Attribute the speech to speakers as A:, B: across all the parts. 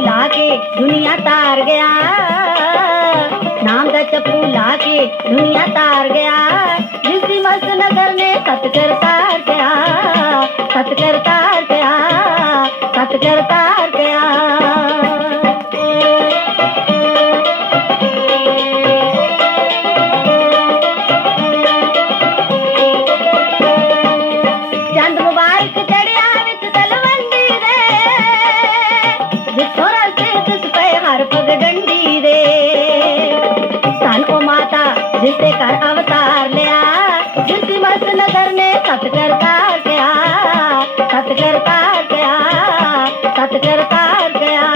A: चप्पू लाके दुनिया तार गया। नाम का चप्पू लाके दुनिया तार गया। जिसकी मस्त नगर ने सतकर तार गया सतकर तार गया सतकर तार जिसे का अवतार लिया आ झिलती नगर ने सत करतार गया सत करतार गया सत करतार गया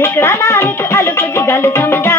A: निकला नानिक अलुक जी गल समझा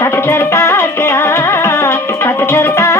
A: सत सरकार गया सत सरकार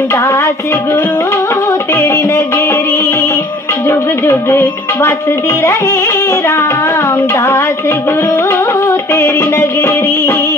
A: गुरु तेरी नगरी जुग जुग वसदी रहे रामदास गुरु तेरी नगरी ਹਰ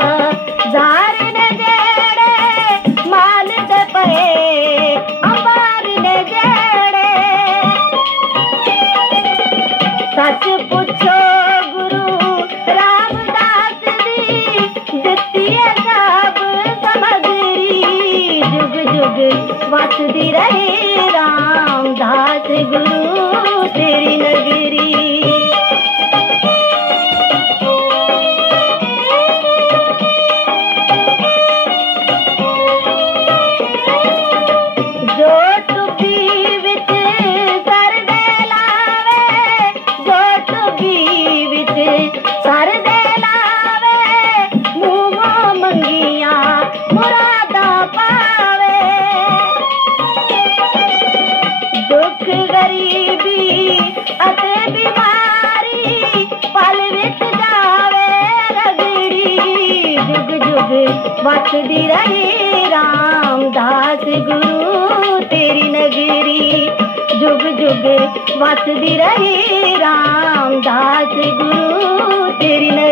A: ਵਸਦੀ ਰਹੇ, ਰਾਮਦਾਸ ਗੁਰੂ ਤੇਰੀ ਨਗਰੀ। ਜੋ ਟੁੱਬੀ ਵਿੱਚ ਸਰ ਦੇ ਲਾਵੇ, ਜੋ ਟੁੱਬੀ ਵਿੱਚ ਸਰ ਦੇ ਲਾਵੇ, ਮੂੰਹੋਂ ਮੰਗੀਆਂ ਮੁਰਾਦਾਂ ਪਾਵੇ वसदी रहे रामदास गुरु तेरी नगरी जुग जुग वसदी रहे रामदास गुरु तेरी नगरी